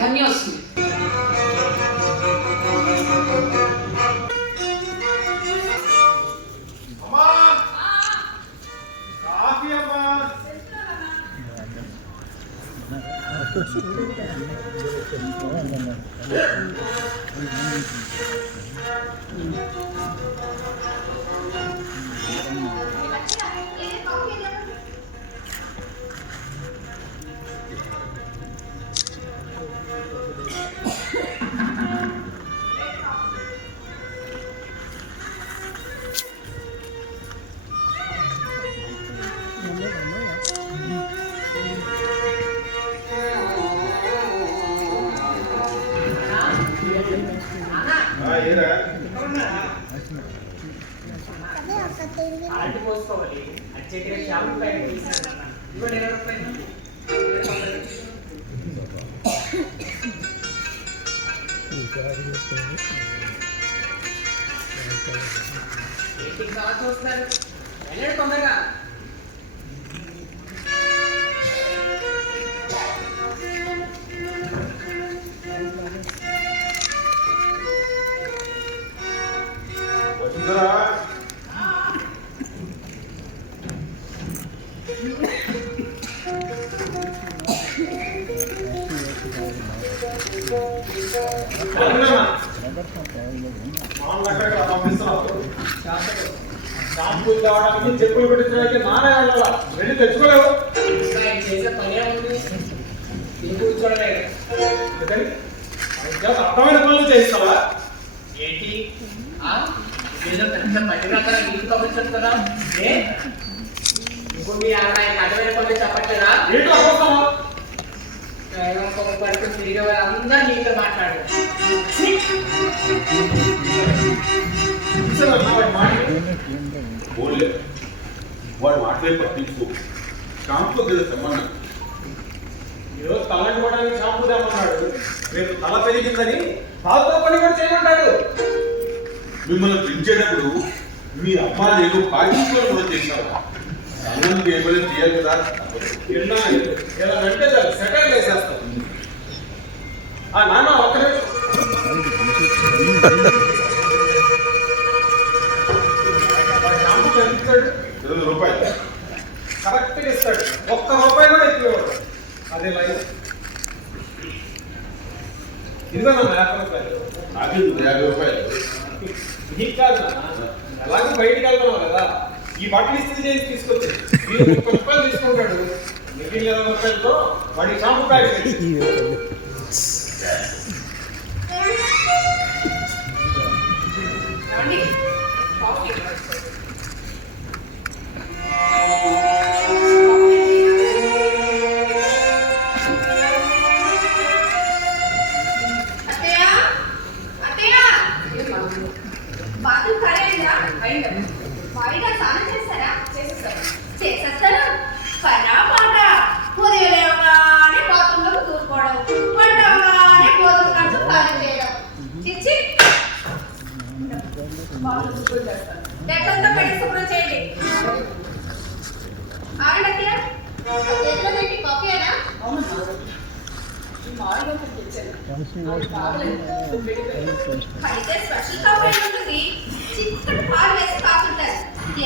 ధన్యోస్మి. చూస్తున్నారు తొందరగా చెప్పులు పెట్టించడానికి నానే వెళ్ళాలా వెళ్ళి తెచ్చుకోలేవు. చేసే పని కూర్చోడమే అర్థమైన పనులు చేస్తావా ఏంటి? ఏదో పెద్ద పట్టినాక నీకు కబుర్లు చెప్తారా? ఇప్పుడు మీ ఆవిడ అర్థమైన పనులు చెప్పట్లేదా? పడుకుని తిరిగే వాళ్ళందరూ నీతో మాట్లాడారు. వాడు మాట్లాడే పట్టించుకో. షాంపూ కదా సంబంధం. ఈరోజు తలంటుకోవడానికి షాంపూ తెమ్మన్నాడు, రేపు తల పెరిగిందని బాగా పని కూడా చేయమంటాడు. మిమ్మల్ని పెంచేటప్పుడు మీ అమ్మ లేదు పాటించుకొని కూడా చేశావా? అన్నం ఏమైనా చేయాలి కదా. ఎలా అంటే సెకండ్ వేసేస్తాం. నాన్న ఒక్కరే రూపాయలు కరెక్ట్గా ఇస్తాడు. ₹1 కూడా ఎక్కువ. అదే లైన్ ఇదిగో ₹50. నాకు ₹50 నీకు కాదు నాన్న, ఎలాగో బయటికి వెళ్తున్నావు కదా, ఈ బట్టలు ఇస్త్రీ చేసి తీసుకొచ్చి ₹30 తీసుకుంటాడు. మిగిలిన ₹20తో వాడి షాంపూ ప్యాకెట్.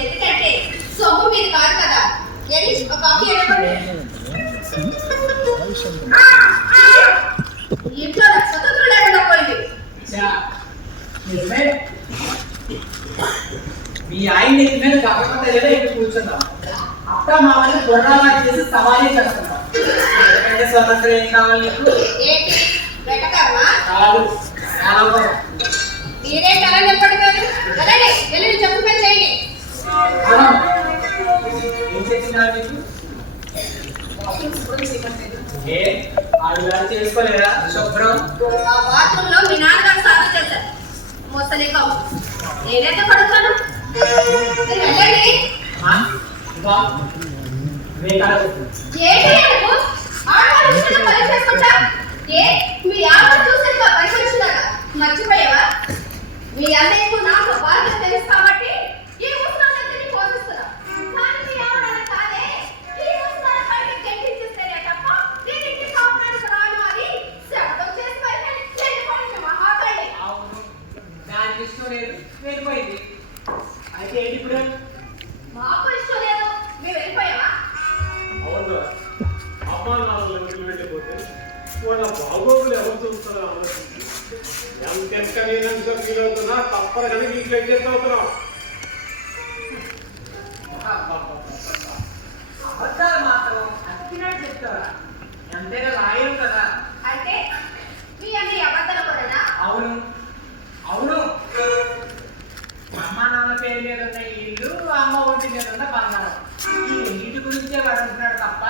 ఎందుకంటే సొమ్ము మీరు కాదు కదా. ఇంట్లో స్వతంత్రం లేకుండా పోయింది. మీ ఆయన మీద కాకపోతే లేదా ఇక్కడ కూర్చున్నాం. అత్త మామని బొర్రాలా చేసి సవారీ చేస్తున్నాం. ఎందుకంటే స్వతంత్రం ఏం కావాలి నీకు? మీరే కళ చెప్పండి కాదు. అలాగే వెళ్ళి చెప్పు పని చేయండి. ఏం చెప్పిందా మీకు? చేసుకోలేదా శుభ్రం? ఆ బాత్రూమ్ లో మీ నాన్నగారు సాధన చేశారు. మోస్తలే కావు, నేనైతే పడుతాను. వెళ్ళండి. మర్చిపోయావా? మీ అన్నయ్యకు నాకు బాధ్యత తెలుసు కాబట్టి ఈ ముసలాన్ని పోషిస్తున్నా. కానీ మీ ఆవిడ కాదే, ఈ ముసలాన్ని బయటికి గెంటించేస్తేనే తప్ప దీనికి కాపాడుకు రాను అని శబ్దం వాళ్ళ బాగోగులు ఎవరు చూస్తారో ఆలోచించి ఎంతెంత నేనంత ఫీల్ అవుతున్నా తప్పనిసరి నీకు అడ్జస్ట్ అవుతున్నాం. అబద్ధాలు మాత్రం అతికినట్టు చెప్తారా? ఎంతైనా రాయరు కదా. అంటే మీ అన్ని అబద్ధాలు కూడానా? అవును అవును. అమ్మ నాన్న పేరు మీద ఉన్న ఇల్లు, అమ్మ ఒంటి మీద ఉన్న బంగారం, ఈ రెండింటి గురించే అడుగుతున్నాడు తప్ప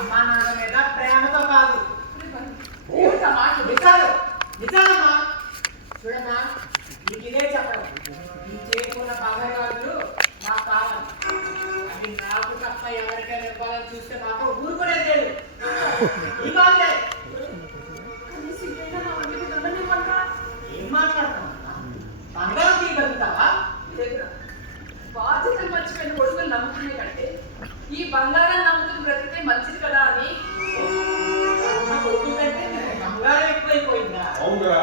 అమ్మ నాన్న మీద ప్రేమతో కాదు. నిజాలు నిజాలమ్మా. చూడమ్మా, నీకు ఇదే చెప్పడం, ఈ చేయకున్న బంగారు గాజులు నాకు కావాలి. అది నాకు తప్ప ఎవరికైనా ఇవ్వాలని చూస్తే మాత్రం ఊరుకునే లేదు. ఈ కాదులే. ఏం మాట్లాడుతున్నావు? బంగారం తీయగలుగుతావా? బాధ్యతలు మర్చిపోయిన కొడుకులు నమ్ముకునే కంటే ఈ బంగారం నమ్ముకుని బ్రతికితే మంచిది కదా అని. కొడుకు కంటే బంగారం ఎక్కువైపోయిందా? అవునరా,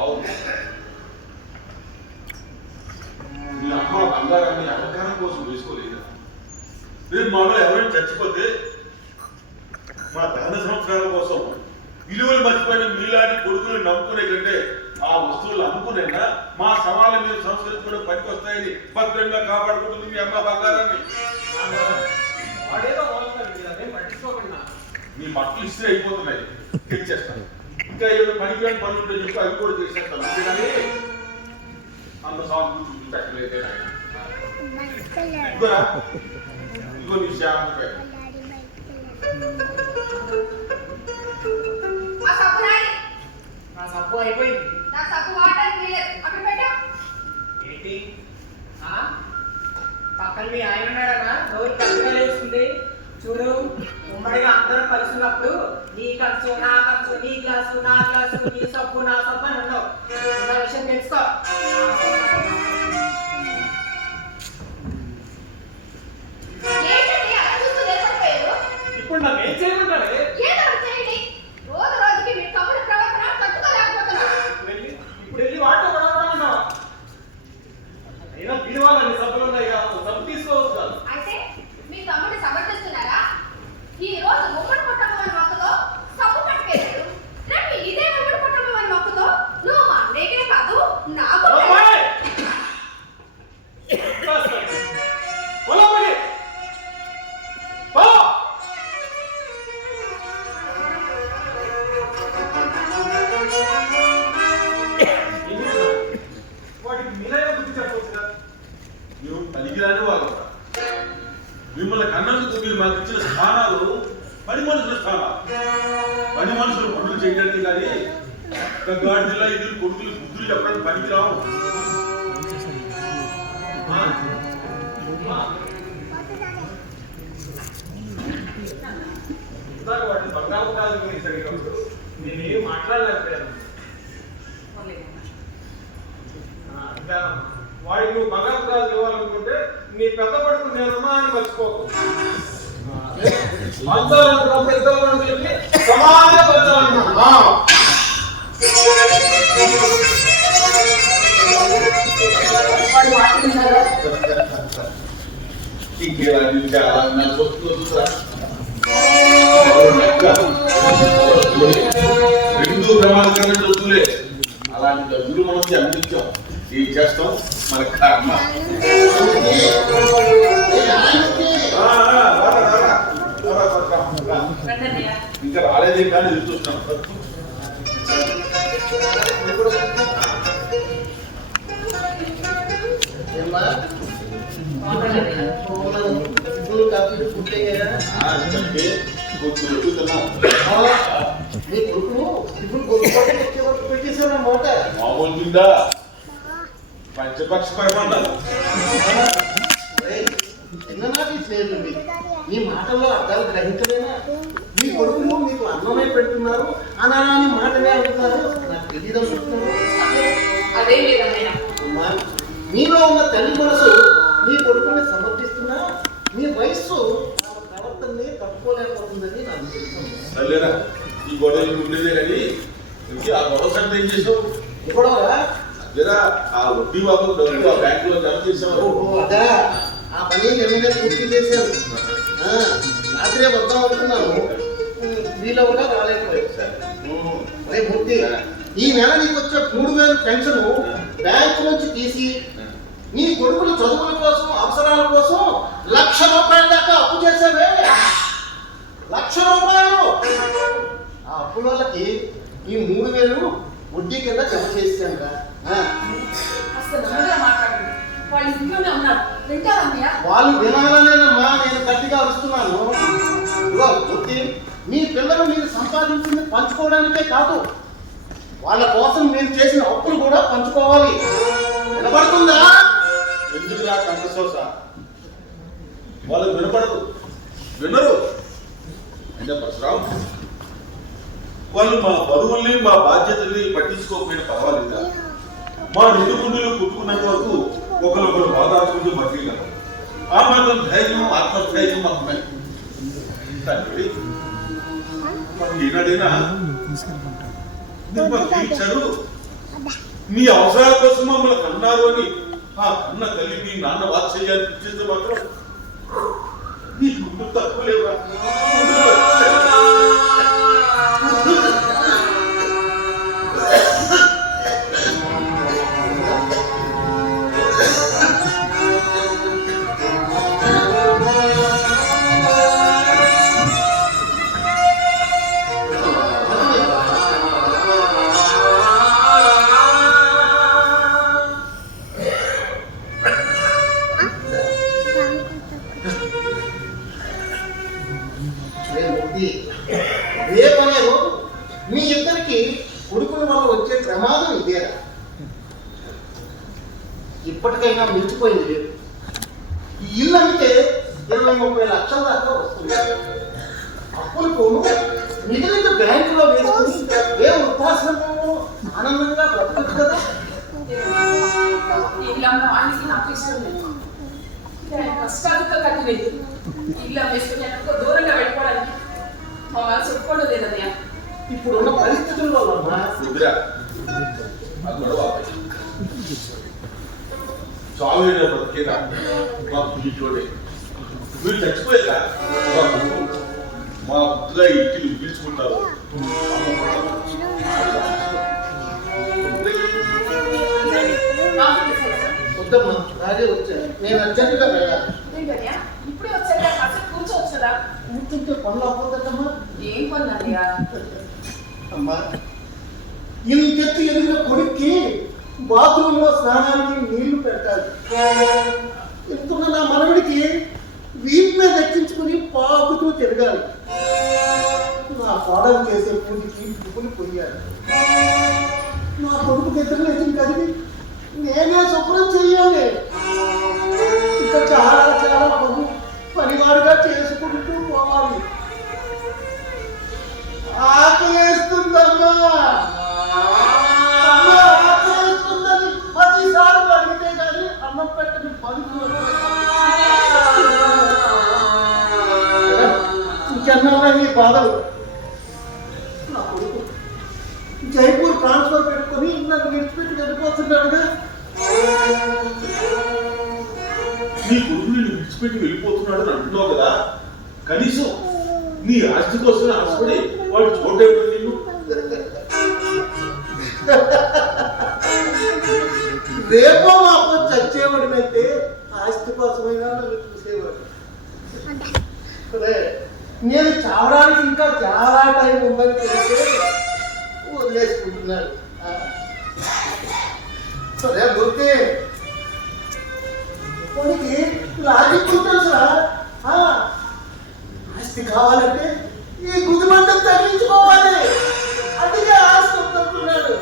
అవును. మీ అమ్మ బంగారాన్ని అలంకారం కోసం వేసుకోలేదు. రేపు మాలో ఎవరైనా చచ్చిపోతే మా దహన సంస్కారం కోసం విలువలు మర్చిపోయిన మీలాంటి కొడుకులు నమ్ముకునే కంటే ఆ వస్తువులు అమ్ముకునైనా మా సమాజం మీద సంస్కరించుకునే పనికి వస్తాయని భద్రంగా కాపాడుకుంటుంది మీ అమ్మ బంగారాన్ని. వాడేదో అదే పట్టించుకోకుండా మీ బట్టలు ఇస్తే అయిపోతున్నాయి, తెచ్చేస్తాను. ఇంకా ఏదో పనికిరాని పనులు ఉంటే చెప్పి అవి కూడా చేసేస్తాను. అంతేగాని అంత సాగు చూపించట్లయితే ఇదిగోరా, ఇదిగో నీ శాంతి. ఆ సబ్బు రాయి. నా సబ్బు అయిపోయింది. నా సబ్బు వాడడానికి వీలేదు. అక్కడ పెట్టా. ఏంటి? పక్కన మీ ఆయన ఉన్నాడనా? రోజు పక్కన వేస్తుంది. చూడు, ఉమ్మడిగా అందరం కలిసి ఉన్నప్పుడు నీ ఖర్చు నా ఖర్చు, నీ గ్లాసు నా గ్లాసు, నీ సబ్బు నా సబ్బు అని ఉండవు. నా విషయం తెలుసుకో. ఏంటండి అలా చూస్తూ లేకపోయారు? ఇప్పుడు నాకు ఏం చేయమంటారు? ఏదో ఒకటి చేయండి. రోజు రోజుకి మీ తమ్ముడి ప్రవర్తన తట్టుకోలేకపోతున్నా. ఇప్పుడు వెళ్ళి వాటితో గొడవపడమంటావా? అయినా పిలవాలని సబ్బులు ఉన్నాయి కదా, సబ్బు తీసుకోవచ్చు కాదు. అయితే మీ తమ్ముడిని సమర్థిస్తున్నారా? ఈ రోజు ఉమ్మడి కుటుంబం మొక్కతో సబ్బు పట్టుకెళ్ళాడు. రేపు ఇదే ఉమ్మడి కుటుంబం మొక్కతో నువ్వు మా అన్నయ్యకే కాదు నాకు వాటికి మీరైనా బుద్ధి చెప్పవచ్చు కదా. మీరు పనికిరాని వాళ్ళు. మిమ్మల్ని కన్నందుకు మీరు మాకు ఇచ్చిన స్థానాలు పని మనుషుల స్థానాలు. పని మనుషులు పనులు చేయడానికి కానీ గాడిదలా ఇద్దరు కొడుకులు బుద్ధులు చెప్పడానికి పనికిరావు. వాటి బంగారు కాదు గురించి అడిగినప్పుడు నేనేం మాట్లాడలేకపోయాను. ఇంకా వాడికి నువ్వు బంగారు కాదు ఇవ్వాలనుకుంటే నీ పెద్ద పడుకు నేనున్నా అని మర్చిపోకు. సమాన రెండు ప్రమాదకరమైన వస్తువులే. అలాంటి డబ్బులు మనం అందించాం. ఏం చేస్తాం, మన కర్మ. ఇంకా రాలేదే కానీ చూస్తున్నాం. మామూలు తిందా పంచపక్ష పరమన్నారు. మీ మాటల్లో అర్థాలు గ్రహించలేనా? మీ కొడుకులు మీకు అన్నమే పెడుతున్నారు, అనాలని మాటనే అడుగుతారు. నాకు తెలియదు అదే లేదన్నయ్య. మీలో ఉన్న తల్లి మనసు మీ కొడుకుని సమర్థిస్తున్నా మీ వయస్సు ప్రవర్తనని తట్టుకోలేకపోతుందని నాకు తెలుసు. సర్లేరా, ఈ గొడవలు ఉండేదే కానీ ఆ గొడవ సంగతి ఏం చేసావు? ఎప్పుడోరా అదేరా, ఆ వడ్డీ బాబు డబ్బులు ఆ బ్యాంకులో జమ చేసావు. అదా ఆ పని నిన్ననే పూర్తి చేశాను. రాత్రే వద్దాం అనుకున్నాను. వీలవగా రాలేకపోయావు సార్. అరే మూర్తి, ఈ నెల నీకు వచ్చే 3000 పెన్షన్ బ్యాంకు నుంచి తీసి నీ కొడుకుల చదువుల కోసం అవసరాల కోసం ₹1,00,000 దాకా అప్పు చేసావే. ₹1,00,000. ఆ అప్పుల వాళ్ళకి ఈ 3000 వడ్డీ కింద జమ చేసాను. అసలు నమ్మగా మాట్లాడండి. వాళ్ళు ఇంట్లోనే ఉన్నారు, వింటారన్నయ్య. వాళ్ళు వినాలనేనమ్మా నేను గట్టిగా అరుస్తున్నాను. ఇదిగో మూర్తి, మీ పిల్లలు మీరు సంపాదించింది పంచుకోవడానికే కాదు, వాళ్ళ కోసం మీరు చేసిన అప్పులు కూడా పంచుకోవాలి. వినపడుతుందా? ఎందుకురా కంటసోస? వాళ్ళు వినపడదు, వినరు. అంటే పరశురాం, వాళ్ళు మా బరువుల్ని మా బాధ్యతల్ని పట్టించుకోకపోయినా పర్వాలేదా? మా నిండు గుండెలు కుట్టుకున్నంత వరకు ఒకరొకరు బాధాడుకుంటూ బతికినారు. ఆ మాత్రం ధైర్యం, ఆత్మస్థైర్యం మాకు ఉన్నాయి. తండ్రి, మాకు ఈనాడైనా ఇచ్చారు, మీ అవసరాల కోసం మమ్మల్ని కన్నారు అని ఆ కన్న తల్లి మీ నాన్న వాత్సల్యాన్ని ఇచ్చేస్తే మాత్రం నీ గుండు తక్కువ లేవా? రేపనే రోజు మీ ఇద్దరికి కొడుకుల వల్ల వచ్చే ప్రమాదం ఇదేరా. ఇప్పటికైనా మించిపోయింది లేదు. ఈ ఇల్లు అంటే 20-30 లక్షల దాకా వస్తుంది. అప్పులు పోను మిగిలిన బ్యాంకులో వేసుకుని ఏ వృద్ధాశ్రమంలో ఆనందంగా బ్రతకచ్చు కదా. ఇలా ఉన్న వాళ్ళకి నాకు ఇష్టం లేదు. కష్టాలతో కట్టిలేదు. ఇలా వేసుకుని ఎంతో దూరంగా వెళ్ళిపోవడానికి మా మనసు ఒప్పుకోవడం లేదన్నయ్య. ఇప్పుడున్న పరిస్థితుల్లో చాలు బతికేదా చోటే మీరు చచ్చిపోయేదా? మా బుద్ధిగా ఇంటిని పీల్చుకుంటారు. వద్దమ్మా, రాజే వచ్చాను, నేను అర్జెంటుగా వెళ్ళాలి. ఇప్పుడే వచ్చాక అసలు కూర్చోవచ్చు కదా. కూర్చుంటే పనులు అవ్వద్దమ్మా. ఏం పని అన్నయ్య? అమ్మా, ఇంతెత్తు ఎదిగిన కొడుక్కి బాత్రూంలో స్నానానికి నీళ్లు పెట్టాలి. ఎంతున్న నా మనవడికి వీపు మీద ఎక్కించుకుని పాకుతూ తిరగాలి. నా కోడలు చేసే పూజకి పువ్వులు పొయ్యాలి. నా కొడుకు దగ్గర లేచిన కదిలి నేనే శుభ్రం చెయ్యాలి. ఇంకా చాలా చాలా పనివాడుగా చేసుకుంటూ పోవాలి. ఆకలేస్తుందమ్మా, ఆకలేస్తుందని 10 సార్లు అడిగితే కానీ అన్నం పెట్టని పలుకు. ఇంకెన్నావా నీ బాధలు? నా కొడుకు జైపూర్ ట్రాన్స్ఫర్ పెట్టుకొని నన్ను విడిచిపెట్టి వెళ్ళిపోతున్నాడుగా. నీ కొడుకు నిన్ను విడిచిపెట్టి వెళ్ళిపోతున్నాడు అని అంటున్నావు కదా, కనీసం నీ ఆస్తి కోసం ఆశపడి వాడు చూడలేదు నిన్ను. రేపో మాపో చచ్చేవాడినైతే ఆస్తి కోసమైనా నన్ను చూసేవాడు. నేను చావడానికి ఇంకా చాలా టైం ఉందని తెలిస్తే వదిలేసుకుంటున్నాడు. సరే గుర్తే కొనికి లాజిక్ తెలుసా? ఆస్తి కావాలంటే ఈ గుదిమంటం తగ్గించుకోవాలి. అందుకే ఆస్తి వద్దంటున్నాడు.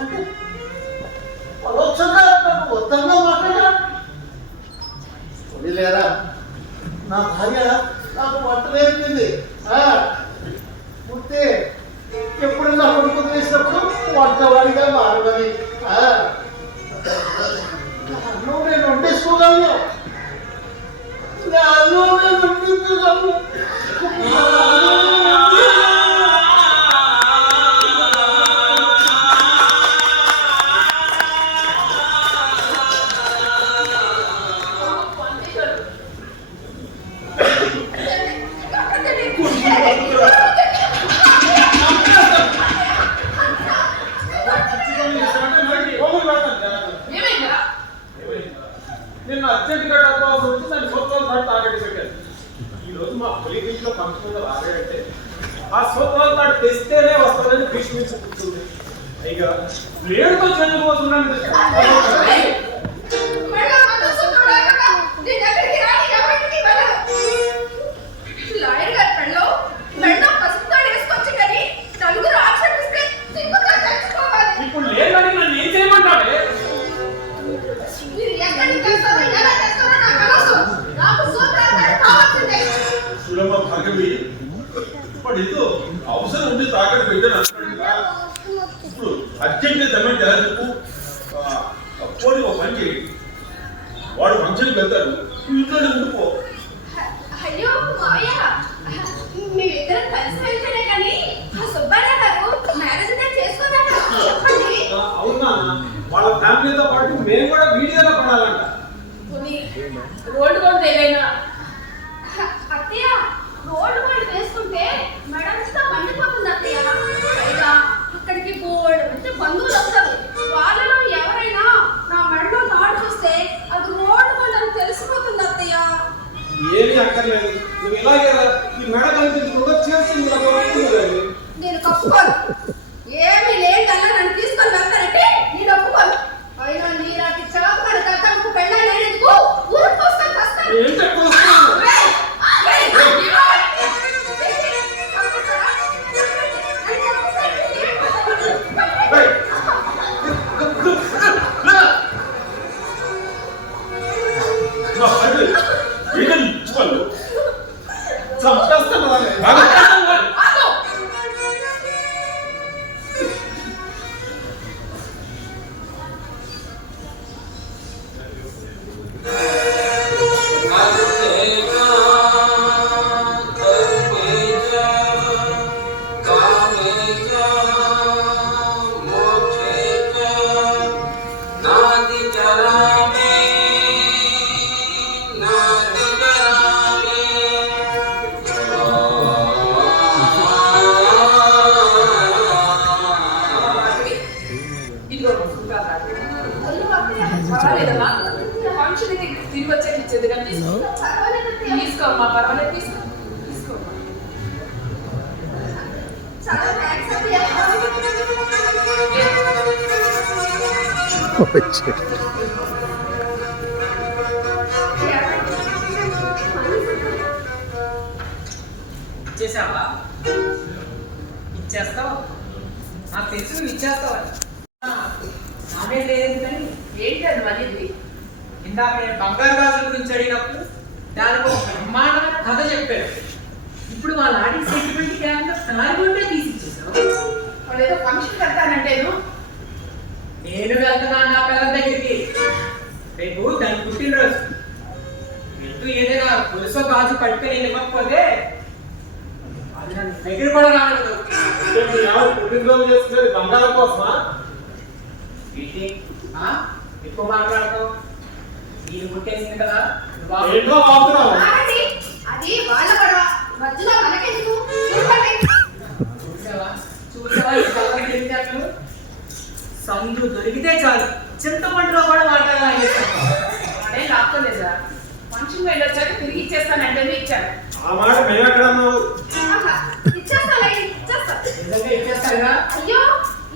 అంటే పరోక్షంగా నాకు వద్దంగా మాట్లాడా. వదిలేరా, నా భార్య నాకు వంట నేర్పింది. పుట్టే ఎప్పుడన్నా కొడుకు వదిలేసినప్పుడు వంటవాడిగా మారమని. అన్నం నేను వండేసుకోగలను, అన్నం నేను వండించగలను. అశ్వత్థాలు తాడు తెస్తేనే వస్తానని భీష్మించి కూర్చుంది. పైగా ప్లేడుతో చేతులు పోతున్నాను. మేడం మంగళసూత్రం లేకుండా నేను ఎక్కడికి రాని, ఎవరింటికి వెళ్ళను. లాయర్ గారి పెళ్ళో మేడం పసుపుతాడు వేసుకొచ్చి కానీ నలుగురు ఆక్షేపిస్తే సిగ్గుగా తెలుసుకోవాలి. ఇప్పుడు లేదని నన్ను ఏం చేయమంటావే? మీరు ఎక్కడికి తెస్తారో ఎలా తెస్తారో నాకు అనవసరం. నాకు సూత్రాలు కావాల్సిందే. సులభ భాగవి ఇప్పుడు ఏదో అవసరం ఉండి తాకట్టు పెట్టాను ఇప్పుడు అర్జెంట్ దమ్మంటే ఎలా చెప్పు పోనీ ఒక పని చేయి వాడు ఫంక్షన్కి వెళ్తాడు ఇంట్లోనే ఉండిపో. అయ్యో మావయ్య, మేమిద్దరం కలిసి వెళ్తేనే కానీ ఆ సుబ్బారావు గారు మ్యారేజ్ డే చేసుకోదాకా చెప్పండి. అవునా? వాళ్ళ ఫ్యామిలీతో పాటు మేము కూడా వీడియోలో పడాలంట. కొన్ని రోడ్డు కొంత ఏదైనా అత్తయ్య, రోడ్డు వాళ్ళు వేసుకుంటే మెడంతా మండిపోతుంది అత్తయ్య. పైగా అక్కడికి బోర్డు అంటే బంధువులు వస్తారు. వాళ్ళలో ఎవరైనా నా మెడలో తాడు చూస్తే అది రోడ్డు వాళ్ళని తెలిసిపోతుంది అత్తయ్య. ఏమీ అక్కర్లేదు, నువ్వు ఇలాగే ఈ మెడ కనిపించకుండా చేస్తుంది. నేను కప్పుకోను. ఏమీ లేదన్నా నన్ను తీసుకొని వెళ్తానంటే నేను ఒప్పుకోను. అయినా నీలాంటి చౌకని దత్తకు పెళ్ళాలేందుకు ఊరికి వస్తాను వస్తాను. ఏంటి పర్వాలేదమ్మా, ఫంక్షన్ తిరిగి వచ్చేది ఇచ్చేది కానీ తీసుకోమ్మా, పర్వాలేదు తీసుకోమ్మా. చాలా థ్యాంక్స్ అత్తయ్య. ఇచ్చేసావా? ఇచ్చేస్తావు, నాకు తెలుసు నువ్వు ఇచ్చేస్తావని. నాదే లేదు కానీ ఏంటి అది మళ్ళీ? ఇందాక నేను బంగారు గాజుల గురించి అడిగినప్పుడు దానికి ఒక బ్రహ్మాండమైన కథ చెప్పాడు. ఇప్పుడు వాళ్ళ ఆడి సెంటిమెంట్ క్యాంప్ తాలిబొండే తీసి ఇచ్చేసావు. వాళ్ళు ఏదో ఫంక్షన్ కడతానంటేను. నేను వెళ్తున్నాను నా పిల్లల దగ్గరికి. రేపు దాని పుట్టినరోజు. వెళ్తూ ఏదైనా పులుసో గాజు పట్టుకొని ఇవ్వకపోతే అది నన్ను దగ్గర కూడా రాలేదు. పుట్టినరోజు చేస్తున్నది బంగారం కోసమా? ఏంటి ఎక్కువ మాట్లాడతావు? నేను పుట్టేసింది కదా, ఏంటో బాగుతున్నావు. ఆగండి, అది వాళ్ళ గొడవ, మధ్యలో మనకెందుకు? చూడండి. చూసావా ఈ కళ్ళకి తెలిసినట్లు సందు దొరికితే చాలు చింతపండులో కూడా మాట్లాడాలి. అదే లాక్కోలేదా? ఫంక్షన్ వెళ్ళి వచ్చాక తిరిగి ఇచ్చేస్తానంటేనే ఇచ్చాను. ఆ మాట మేము ఎక్కడ అన్నావు? ఆహా, ఇచ్చేస్తానండి, ఇచ్చేస్తా. నిజంగా ఇచ్చేస్తారుగా? అయ్యో,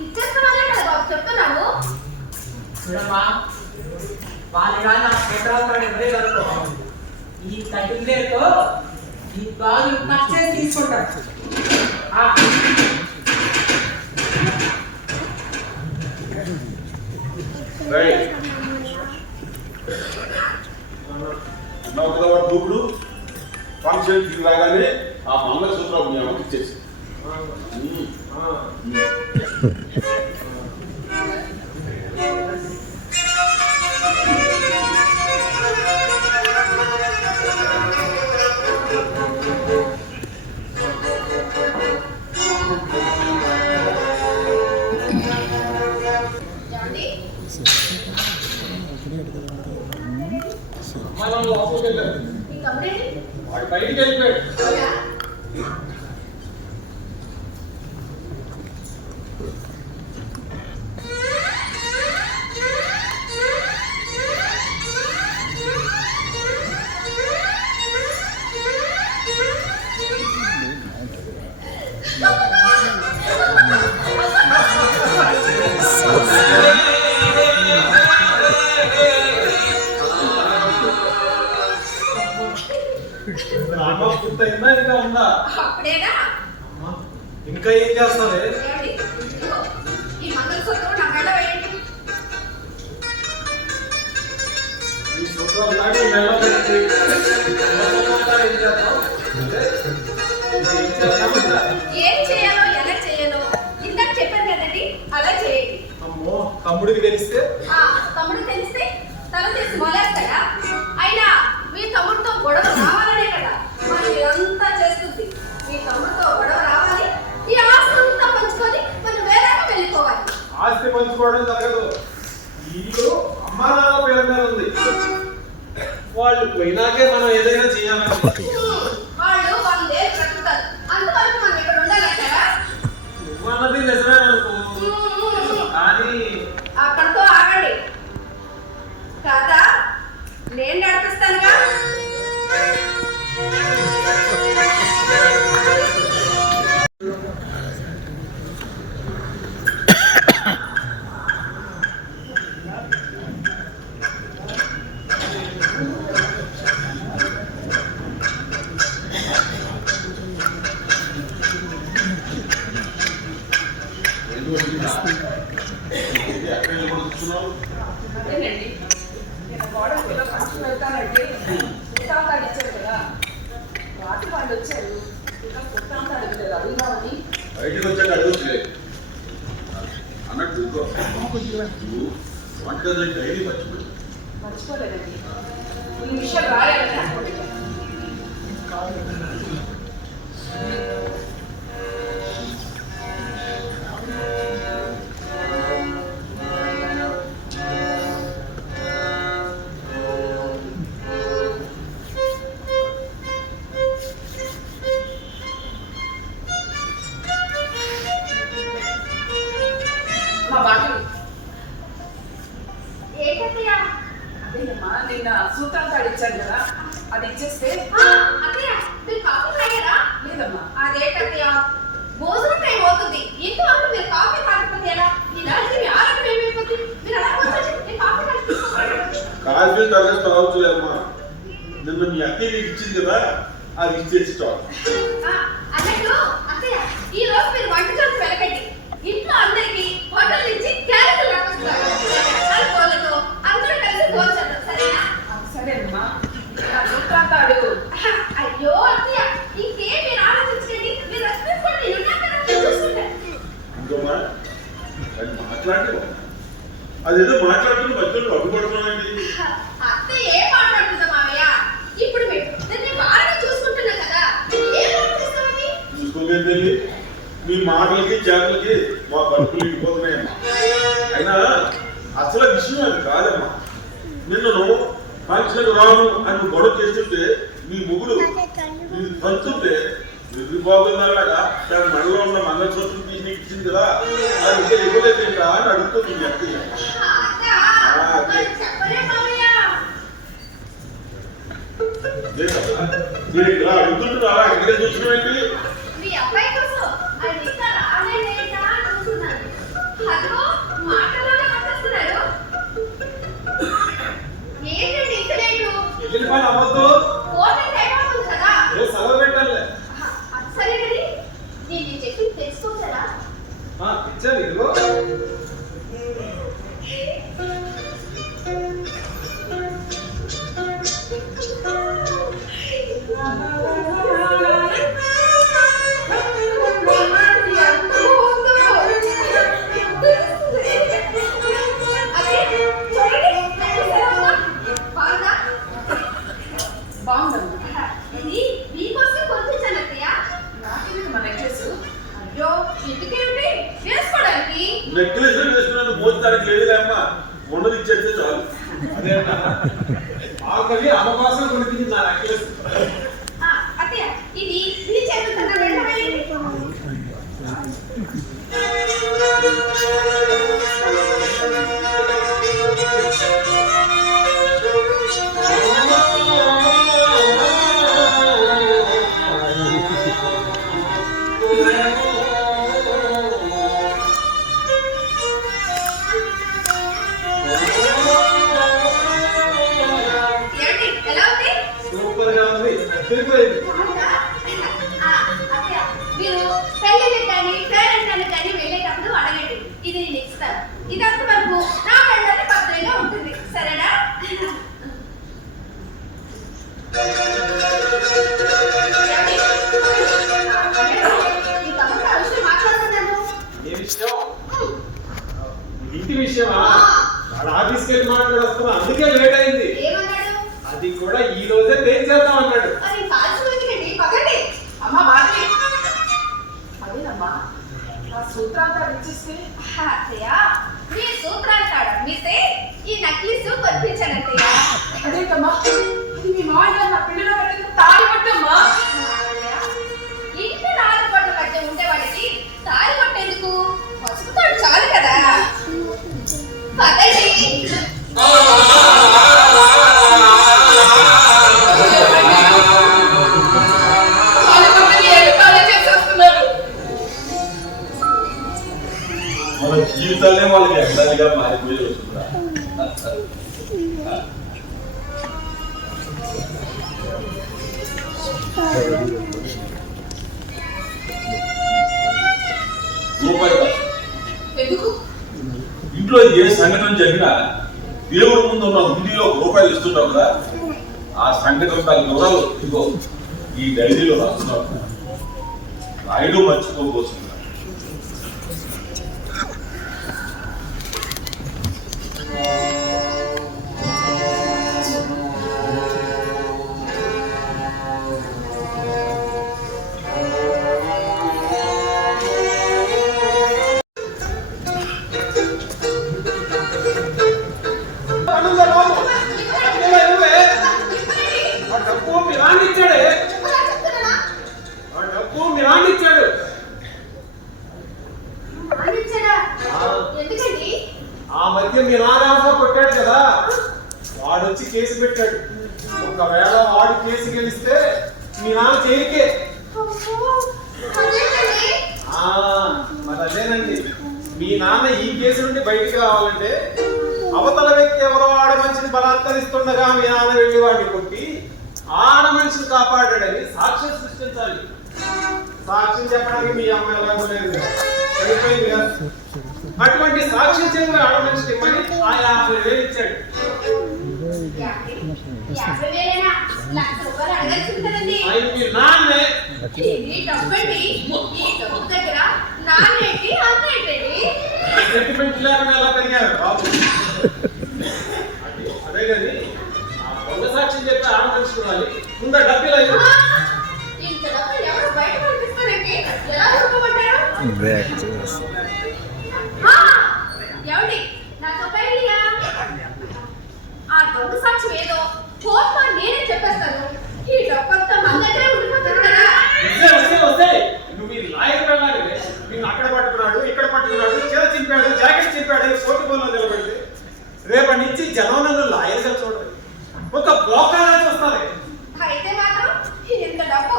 ఇచ్చేస్తామనే కదా బాబు చెప్తున్నావు. చూడమ్మా, వాళ్ళ నా ఫోటోలు ఇవ్వలేదనుకో, ఈ తగిలేతో ఈ గాజు కట్ చేసి తీసుకుంటాడు. అన్నావు కదా వాడు దూకుడు ఫంక్షన్ తిరిగి రాగానే ఆ మంగళసూత్రం మీ అమ్మకి ఇచ్చేసి లోపలికి వెళ్ళారు. మీ తమ్ముడేంటి? వాడు బయటికి వెళ్ళిపోయాడు. అవునా? అమ్మ పూర్తయిందా ఇంకా ఉందా? అప్పుడేనా? అమ్మా, ఇంకా ఏం చేస్తావే? ఏమండి? ఇదిగో, ఈ మంగళసూత్రం నా మెడ వేయండి. ఈ సూత్రాలు లాంటి మెల్ల పెట్టి ఏం చేస్తావు? అంటే, ఏం చేస్తామంటా? ఏం చేయాలో ఎలా చేయాలో ఇందాక చెప్పాను కదండి, అలా చేయండి. అమ్మో, తమ్ముడికి తెలిస్తే ఆ తమ్ముడు తెలిస్తే తల తీసి మొలేస్తాడా? అయినా మీ తమ్ముడితో గొడవ రావాలనే కదా మరి ఇదంతా చేస్తుంది. మీ తమ్ముడితో గొడవ రావాలి, ఈ ఆస్తి అంతా పంచుకొని మనం వేరేగా వెళ్ళిపోవాలి. ఆస్తి పంచుకోవడం జరగదు. ఇల్లు అమ్మా నాన్న పేరు మీద ఉంది. వాళ్ళు పోయినాకే మనం ఏదైనా చేయాలని వాళ్ళు 100 ఏళ్ళు బ్రతుకుతారు, అంతవరకు మనం ఇక్కడ ఉండాలంటారా? నువ్వన్నది నిజమే అనుకో, కానీ అక్కడితో ఆగండి. కాదా నేను నడిపిస్తానుగా. ఎక్కడ కూర్చున్నావు? అదేనండి, నేను గోడకు ఏదో ఫంక్షన్ వెళ్తానంటే కుట్టాంతాడు ఇచ్చారు కదా, వాటి వాళ్ళు వచ్చారు. ఇంకా కుట్టాంతాడు లేదు, అడుగుదామని. బయటకు వచ్చాక అడుగుతులే అన్నట్టు ఇంకో నువ్వు వంటగదిలో డైరీ మర్చిపోయి మర్చిపోలేదండి, ఈ విషయం రాలేదని అనుకుంటున్నాను. మా బాటలు ఏంటత్తయ్య? అదేనమ్మా, నిన్న సూత్రాంతాడు ఇచ్చారు కదా, అది ఇచ్చేస్తే. అత్తయ్య మీరు కాఫీ తాగారా? లేదమ్మా, అదేంటత్తయ్య, భోజనం టైం అవుతుంది, ఇంతవరకు మీరు కాఫీ తాగకపోతే ఎలా? ఇలాంటి మీ ఆరోగ్యం ఏమైపోతుంది? మీరు అలా కూర్చోండి, నేను కాఫీ తాగిస్తాను. కాఫీ తాగేసి తాగొచ్చులేమ్మా. నిన్న మీ అత్తయ్య నీకు ఇచ్చింది కదా, అది ఇచ్చేసి చాలు. అన్నట్లు అత్తయ్య, ఈ రోజు మీరు వంటగది వెళ్ళకండి. ఇంట్లో అందరికి హోటల్ నుంచి క్యారెట్లు రాపిస్తారు. కోళ్ళతో అందరూ కలిసి భోజనం, సరేనా? సరేనమ్మా. నా సూత్రాంతాడు. అయ్యో అత్తయ్య, ఇంకేం మీరు ఆలోచించండి, మీరు రెస్ట్ తీసుకోండి, నేను ఉన్నాను కదా, నేను చూసుకుంటాను. ఇంకోమా అది మాట్లాడి అదేదో మాట్లాడుతున్న మధ్యలో అడ్డుపడుతున్నానండి. అత్తయ్య ఏం మాట్లాడుతుందా మావయ్య? ఇప్పుడు మీరు దాన్ని బాగా చూసుకుంటున్నా కదా, ఏం మాట్లాడుతున్నారండి? చూసుకోలేదు తల్లి, మీ మాటలకి చేపలకి మా కడుపులు ఇడిపోతున్నాయమ్మా. అయినా అసలు విషయం అది కాదమ్మా. నిన్ను ఫంక్షన్ రాను అని గొడవ చేస్తుంటే మీ మొగుడు నేను తంతుంటే ఎదురు బాగుందలాగా దాని మెడలో ఉన్న మంగళసూత్రం తీసి నీకు ఇచ్చింది కదా, అది ఇంకా ఇవ్వలేదు ఏంటా అని అడుగుతుంది మీ అత్తయ్య. చెప్పలే మావయ్య. మీరు ఇలా అడుగుతుంటే అలా ఎక్కడ చూస్తున్నాయండి? మీ అబ్బాయి కోసం అది ఇంకా రాలేదా అనుకున్నాను. అదిగో మాటలోనే వచ్చేస్తున్నారు. ఏంటండి ఇంత లేటు? వెళ్ళిన పని అవ్వద్దు. ఫోన్ టైం అవుతుంది కదా. ఏ సెలవు పెట్టాలి. అది సరే కానీ నేను చెప్పి తెలుసుకోవచ్చా? ఇచ్చాను ఇదిగో. బాగుందమ్మా. ఇది మీకోసం కొనిపించాను అత్తయ్య. నాకెందుకు మా నెక్లెస్? అయ్యో ఇంటికేమిటి వేసుకోవడానికి? నెక్లెస్ వేసుకున్నాను మోస్తానికి లేదులే అమ్మా, ఉన్నది ఇచ్చేస్తే చాలు. అదే ఆఖరి అమ్మ కోసం కొనిపించింది నా నెక్లెస్. అత్తయ్య ఇది మీ చేతులతో వెళ్ళవేయండి. సూపర్ గా ఉంది. తిరిగిపోయింది. నేను ఇస్తాను. ఇదంత వరకు నా మెడలో భద్రంగా ఉంటుంది. సరేనా? ఈ తమకు ఆ విషయం మాట్లాడుతున్నాను. ఏ విషయం? ఇంటి విషయమా? వాడు ఆఫీస్కి వెళ్ళి మాట్లాడొస్తున్నా, అందుకే లేట్ అయింది. ఏమన్నాడు? అది కూడా ఈ రోజే చేద్దాం అన్నాడు. అది కాల్చి ఎందుకండి? పదండి. అమ్మ మాది అదేనమ్మా ఆ సూత్రాంతాలు ఇచ్చేస్తే అత్తయ్య, మీ సూత్రాలు కాడ మీతే ఈ నక్లీస్ కొనిపించానత్తయ్య. అదేంటమ్మా ఇది మీ మామయ్య గారు నా పెళ్లిలో కట్టిన తాళి పట్టమ్మా. ఇంటి 4 పట్టు కట్టి ఉండేవాడికి తాళి పట్టేందుకు పసుపుతాడు చాలు కదా. పదండి. మన జీవితాలే వాళ్ళకి ఎక్కడానిగా మారిపోయి వస్తుందా? రూపాయి కాదు. ఎందుకు? ఇంట్లో ఏ సంఘటన జరిగినా దేవుడి ముందు ఉన్న హుండీలో రూపాయలు ఇస్తుంటావు కదా, ఆ సంఘటన దాని వివరాలు ఇదిగో ఈ డైరీలో రాస్తున్నావు. రాయడం మర్చిపోబోతున్నా. ఎందుకండి? ఆ మధ్య మీ నాన్న కొట్టాడు కదా, వాడు వచ్చి కేసు పెట్టాడు. ఒకవేళ వాడు కేసు గెలిస్తే మీ నాన్న చేరికే. మరి అదేనండి, మీ నాన్న ఈ కేసు నుండి బయటికి రావాలంటే అవతల వ్యక్తి ఎవరో ఆడ మనిషిని బలాత్కరిస్తుండగా మీ నాన్న వెళ్ళి వాడిని కొట్టి ఆడ మనిషిని కాపాడాడని సాక్ష్యం సృష్టించాలి. సాక్ష్యం చెప్పడానికి మీ అమ్మ ఎలాగో లేదు, చనిపోయింది కదా. అటువంటి సాక్ష్యం చెప్పిన ఆడ మనిషిని ఇమ్మని ఆ 50,000 ఇచ్చాడు. 50,000 లక్ష రూపాయలు అడగాల్సి కదండి. ఆయన మీ నాన్నే. ఇది డబ్బండి. ఈ డబ్బు దగ్గర నాన్నేంటి అన్నేంటి? సెంటిమెంట్ లేకుండా ఎలా పెరిగారు బాబు. అదే కానీ ఆ దొంగ సాక్ష్యం చెప్పి ఆడ మనిషి ఉండాలి. ముందు డబ్బులు ఇంత డబ్బు ఎవరు బయట పంపిస్తారండి? ఎలా దొరకబడ్డారు? ఏమండి, నాకు పైలియా ఆ దొంగ సాక్ష్యం ఏదో కోర్టులో నేనే చెప్పేస్తాను. ఈ డబ్బంతా మన దగ్గరే ఉండిపోతుంది కదా. నువ్వు ఈ లాయర్ వెళ్ళాలి. నిన్ను అక్కడ పట్టుకున్నాడు, ఇక్కడ పట్టుకున్నాడు, చీర చింపాడు, జాకెట్ చింపాడు, కోర్టు బోన్లో నిలబెడితే రేపటి నుంచి జనం నన్ను లాయర్గా చూడరు, ఒక బ్రోకర్గా చూస్తారు. అయితే మాత్రం ఇంత డబ్బు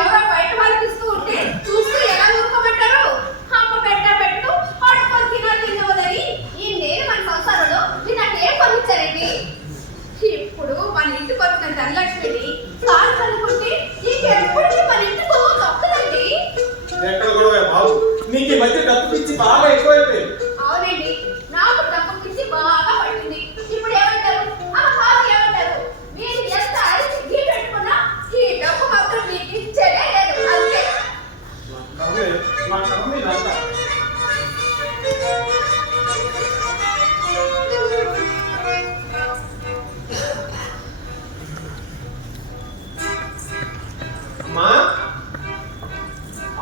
ఎవరో బయట వాళ్ళకి ఇస్తూ ఉంటే చూస్తూ ఎలా ఊరుకోబెట్టారు? అమ్మ పెట్ట పెట్టు పడుకొని తినవదని ఈ నేను మన సంసారంలో మీరు నాకేం పంపించారండి? ఇప్పుడు మన ఇంటికి వచ్చిన ధనలక్ష్మిని కాలు కనుక్కుంటే ఇంకెప్పటికీ మన ఇంటికి తప్పదండి. ఎక్కడ కూడా బాబు, నీకు ఈ మధ్య డబ్బు పిచ్చి బాగా ఎక్కువైపోయింది. అవునండి, నాకు డబ్బు పిచ్చి బాగా పట్టింది. ఇప్పుడు ఏమంటారు? ఆ కాదు ఏమంటారు? మీరు ఎంత అరిచి ఢీ పెట్టుకున్నా ఈ డబ్బు మాత్రం మీకు ఇచ్చేదే లేదు. అంతే. నా కర్మ ఇదంతా. అమ్మా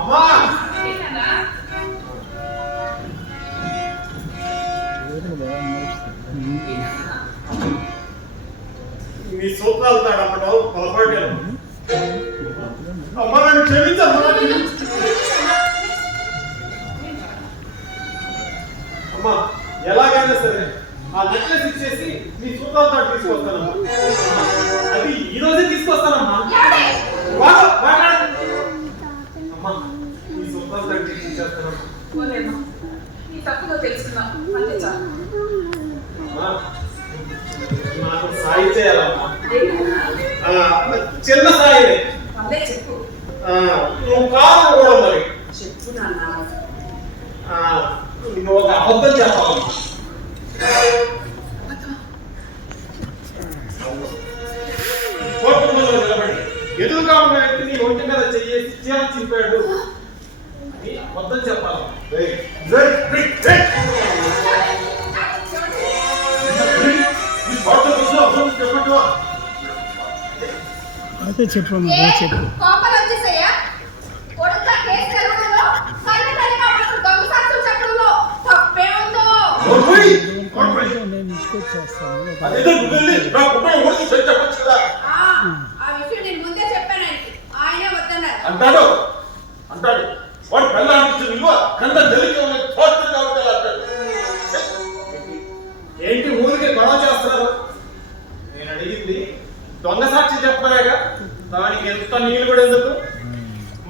అమ్మా, నీ సూత్రాలు తాడమ్మటం పొరపాటు. అమ్మ నన్ను క్షమించమ్మా. అమ్మా ఎలాగైనా సరే ఆ నెక్లెస్ ఇచ్చేసి నీ సూత్రాలు తాడు తీసుకొస్తానమ్మా. అది ఈ రోజే తీసుకొస్తానమ్మా. అమ్మా నీ సూత్రాలు తాడు తీసుకొచ్చేస్తానమ్మా. పోలేమ్మా ఈ తప్పులో తెలుసుకున్నాం అంతే చాలు. అమ్మా నాకు సాయి చేయాలమ్మా. చిన్న సాయి. అదే చెప్పు. నువ్వు కాదు కూడా మరి చెప్పు నాన్న. నువ్వు ఒక అబద్ధం చెప్పాలి. కోర్టు ముందు నిలబడి ఎదురుగా ఉన్న వ్యక్తిని ఒంటి మీద చెయ్యేసి చీర చింపాడు అని అబద్ధం చెప్పాలి. అయితే చెప్పమ్మా చెప్పు. కోపలు వచ్చేసాయా? కొడుకులా కేసు జరగడంలో, కళ్ళు తల్లిగా అప్పుడు దొంగ సాక్ష్యం చెప్పడంలో తప్పేముందో? నేను ఇచ్చేస్తాను. ఆ విషయం నేను ముందే చెప్పాను ఆయనకి. ఆయనే వద్దన్నారు. అంటాడు అంటాడు వాడు పెళ్ళ అనిపించిన విలువ కంద తెలియక కాబట్టి అలా అంటాడు. ఏంటి ఊరికి గొడవ చేస్తున్నారు? నేను అడిగింది దొంగ సాక్షి చెప్పలేగా, దానికి ఎంత నీళ్ళు కూడా ఎందుకు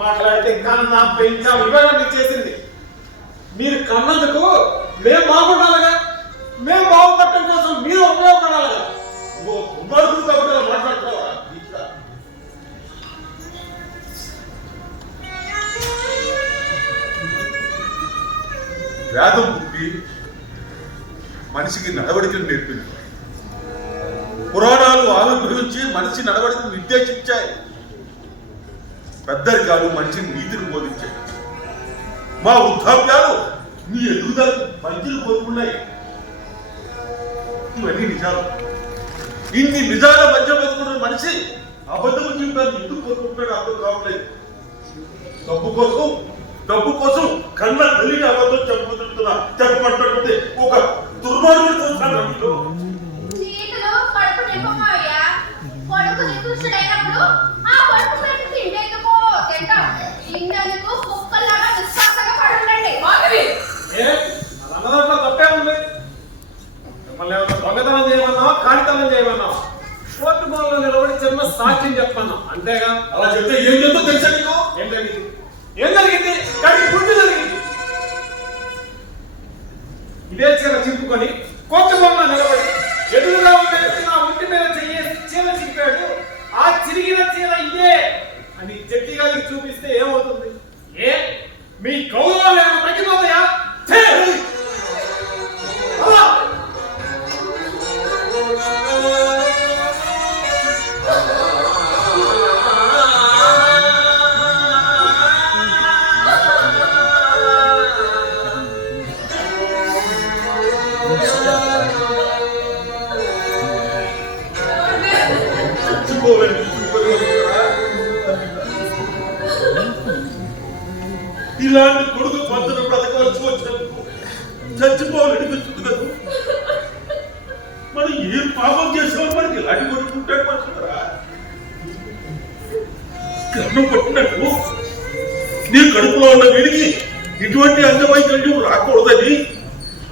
మాట్లాడితే కన్నా పెంచా వివరణ ఇచ్చేసింది. మీరు కన్నందుకు మేము బాగుండాలిగా, మేము బాగుపడటం కోసం మీరు ఉపయోగపడాలిగా. దుర్మార్గుడు కాబట్టి అలా మాట్లాడతావా? వేదం పుట్టి మనిషికి నడవడికలు నేర్పింది. పురాణాలు ఆవిర్భవించి మనిషి నడవడికను నిర్దేశించాయి. పెద్దరికాలు మనిషిని నీతిని బోధించాయి. మా వృద్ధాప్యాలు నీ ఎదుగుదలకు మంచిని కోరుకున్నాయి. ఇవన్నీ నిజాలు. ఇన్ని నిజాల మధ్య బతుకున్న మనిషి అబద్ధము జీవితాన్ని ఎందుకు కోరుకుంటున్నాడు అర్థం కావట్లేదు. డబ్బు కోసం కన్న తల్లిని అబద్ధం చెప్పబోతున్నా చెప్పమంటే ఒక దుర్మార్గుడు చూస్తాను. చీకలు కడుపు నింపమావయ్యా. కొడుకు నికృష్టుడైనప్పుడు ఆ కొడుకు పెట్టి తిండేందుకు తింటాం. తిండేందుకు కుక్కల్లాగా నిస్సాసంగా పడుండండి. అన్నదాంట్లో తప్పే ఉంది. మిమ్మల్ని దొంగతనం చేయమన్నా కాణితనం చేయమన్నా కోర్టు బోన్లో నిలబడి చిన్న సాక్ష్యం చెప్పన్నా అంతేగా. అలా చెప్తే ఏం చెప్తా తెలుసా నీకు? ఏం జరిగింది కానీ గుడ్డు జరిగింది. ఇదే చీర చింపుకొని కోర్టు బోన్లో నిలబడి ఎదురుగా ఉన్న వ్యక్తి నా ఒంటి మీద చెయ్యేసి చీర చింపాడు, ఆ చిరిగిన చీర ఇదే అని జడ్జి గారికి చూపిస్తే ఏమవుతుంది? మీ గౌరవాలు ఏమైనా తగ్గిపోతాయా? ఇలాంటి కొడుకు పంతను బ్రతకవలసి వచ్చినప్పుడు చచ్చిపోవాలనిపిస్తుంది కదా. మనం ఏం పాపం చేసామని మనకి ఇలాంటి కొడుకుంటాడు మనుషులరా. కన్ను పట్టినట్టు నీ కడుపులో ఉన్న వీడికి ఇటువంటి అంగవైకల్యం రాకూడదని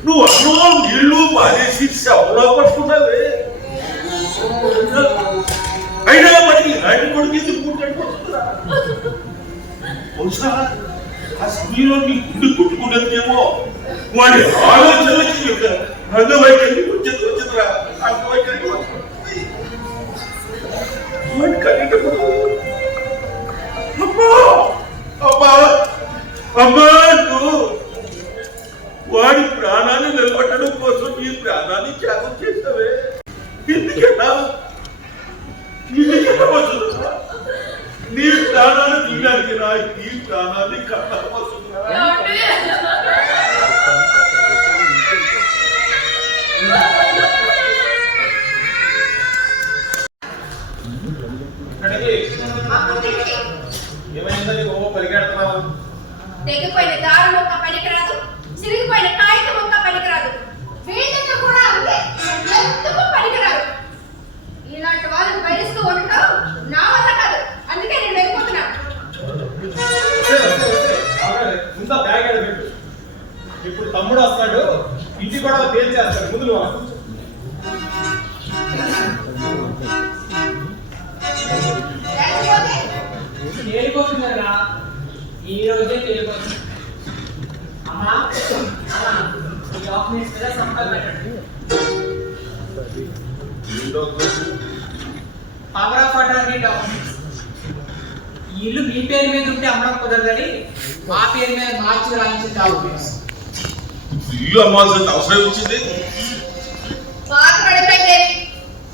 నువ్వు అన్నం నీళ్లు పారేసి శవలా పట్టుకున్నావే. అయినా మనకి ఇలాంటి కొడుకు ఎందుకు పుట్టాడు మనుషులరా? బహుశా ఆ సమయంలో నీ గుండె కొట్టుకున్నదేమో వాడి ఆలోచనలకి అంగవైకల్యం వచ్చిందిరా. అంగవైకల్యం వాడి కలిగినప్పుడు అమ్మాడు వాడి ప్రాణాన్ని నిలబట్టడం కోసం నీ ప్రాణాన్ని త్యాగం చేస్తావే. ఎందుకన్నా వస్తుందా? నీ ప్రాణాన్ని తీయడానికి రా, నీ ప్రాణాన్ని కన్నా వస్తుందా? ఏమైందని పరిగెడుతున్నావు? తెగిపోయిన దారు మొక్క పనికిరాదు, చిరిగిపోయిన కాగితం మొక్క పనికిరాదు, వీళ్ళతో కూడా అంతే, ఎందుకు పనికిరాదు. ఇలాంటి వాళ్ళని భరిస్తూ ఉండటం నా వల్ల కాదు. అందుకే నేను వెళ్ళిపోతున్నాను. ముందు బ్యాగ్ పెట్టు. ఇప్పుడు తమ్ముడు వస్తాడు, ఇంటి కూడా తేల్చేస్తాడు. ముందు తేలిపోతున్నారా? ఈ రోజే తేలిపోతుంది. అమ్మా ఈ డాక్యుమెంట్స్ మీద సంతకాలు పెట్టండి. Power of attorney documents. ఈ ఇల్లు మీ పేరు మీద ఉంటే అమ్మడం కుదరదని మా పేరు మీద మార్చి రాయించిన డాక్యుమెంట్స్. ఇల్లు అమ్మాల్సిన అవసరం వచ్చింది. బాధపడిపోయింది.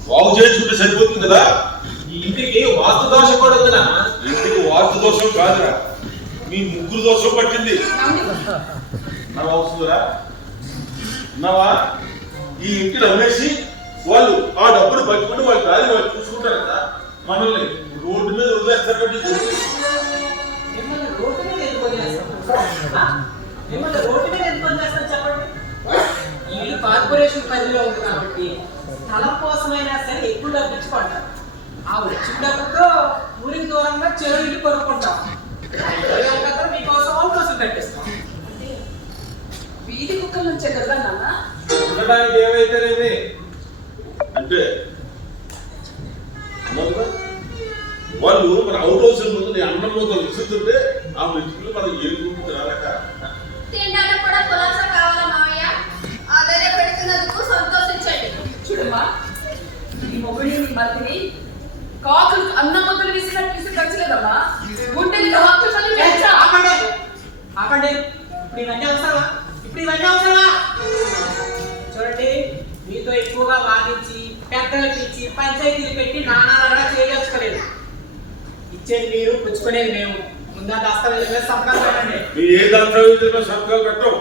బాగు చేసుకుంటే సరిపోతుంది కదా. ఈ ఇంటికి వాస్తు దోషం కూడా ఉంది నాన్న. ఇంటికి వాస్తు దోషం కాదురా, మీ ముగ్గురు దోషం పట్టింది. నా అవసరంరా ఉన్నావా? ఈ ఇంటిని అమ్మేసి వాళ్ళు ఆ డబ్బులు పట్టుకుని వాళ్ళ దారి వాళ్ళు చూసుకుంటారు కదా, మనల్ని రోడ్డు మీద వదిలేస్తారు. మిమ్మల్ని రోడ్డు మీద ఎందుకొని చేస్తాం? మిమ్మల్ని రోడ్డు మీద ఎందుకొని చేస్తాం చెప్పండి. ఈ ఇల్లు కార్పొరేషన్ పరిధిలో ఉంది కాబట్టి స్థలం కోసమైనా సరే ఎక్కువ డబ్బు ఇచ్చి కొంటాం. ఆ వచ్చిన డబ్బుతో ఊరికి దూరంగా చెరువు ఇల్లు కొనుక్కుంటాం. మీకోసం అవుట్ హౌస్ కట్టిస్తాం. వీధి కుక్కల నుంచే కదా నాన్న ఉండడానికి ఏమైతేనేమి అంటే వాళ్ళు మన అవుట్ హౌస్ ముందు నీ అన్నం మొత్తం విసురుతుంటే ఆ మెతుకులు మనం ఏరుకుంటూ రాలేక తినడానికి కూడా కులాసా కావాలా మామయ్య? ఆధార్య పెడుతున్నందుకు సంతోషించండి. చూడమ్మా, ఈ మొగుడిని నీ మధ్యని కాకులు అన్న మొదలు విసినట్టు విసి ఖర్చులేదమ్మా. గుండెలు ఆపండి ఆపండి. ఇప్పుడు ఇవన్నీ అవసరమా? చూడండి, మీతో ఎక్కువగా వాదించి పెద్దలకు ఇచ్చి పంచాయతీలు పెట్టి నానాలుగా చేయదలుచుకోలేదు. ఇచ్చేది మీరు, పుచ్చుకునేది మేము. ముందా దస్తావేజుల మీద సంతకాలు పెట్టండి. మీరు ఏ దస్తావేజుల మీద సంతకాలు పెట్టం.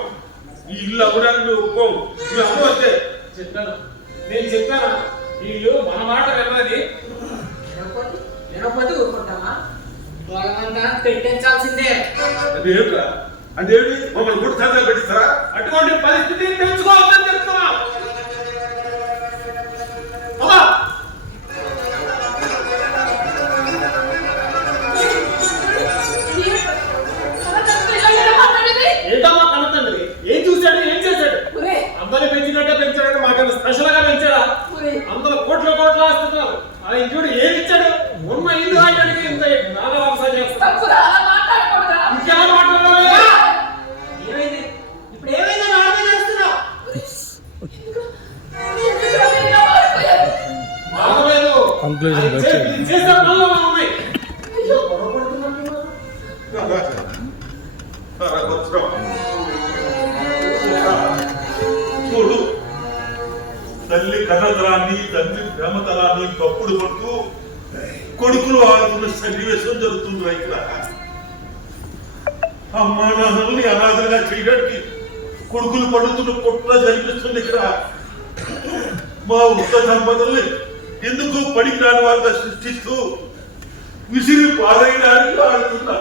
ఈ ఇల్లు అమ్మడానికి మేము ఒప్పుకోము. మేము అమ్మవస్తే చెప్పాను, నేను చెప్పాను వీళ్ళు మన మాట విన్నది. వినకపోతే ఊరుకుంటామా? బలవంతా పెట్టించాల్సిందే. అంటే ఏమిట్రా? అంటే ఏమిటి? మమ్మల్ని కూడా సంతకాలు పెట్టిస్తారా? అటువంటి పరిస్థితిని తెలుసుకోవాలని చెప్తున్నా. ఏంటమ్మా కన్నతండ్రి? ఏం చూశాడు, ఏం చేశాడు? అందరిని పెంచినట్టే పెంచాడు. మాకన్నా స్పెషల్ గా పెంచాడా? అందరూ కోట్ల ఆస్తున్నారు. ఆయన చూడు ఏమి ఇచ్చాడు. ఉన్న ఇల్లు ఆయనకి ఇంత నాగా వ్యవసాయం చేస్తాడు. ఇంకెలా మాట్లాడాలి? ఏమైంది ఇప్పుడు? ఏమైంది? నాడమే చేస్తున్నావు. బాగలేదు. ఆయన చేసే పనులు ఉన్నాయి. చూడు, తల్లి కన్నతరాన్ని తండ్రి ప్రేమతరాన్ని తప్పుడు పడుతూ కొడుకులు ఆడుతున్న సన్నివేశం జరుగుతుంది ఇక్కడ. అమ్మా నాన్నల్ని అనాథలుగా చేయడానికి కొడుకులు పడుతున్న కుట్ర జరిపిస్తుంది ఇక్కడ. మా ఉత్త దంపతుల్ని ఎందుకు పడికిరాని వాళ్ళ సృష్టిస్తూ విసిరి పారేయడానికి ఆడుతున్నా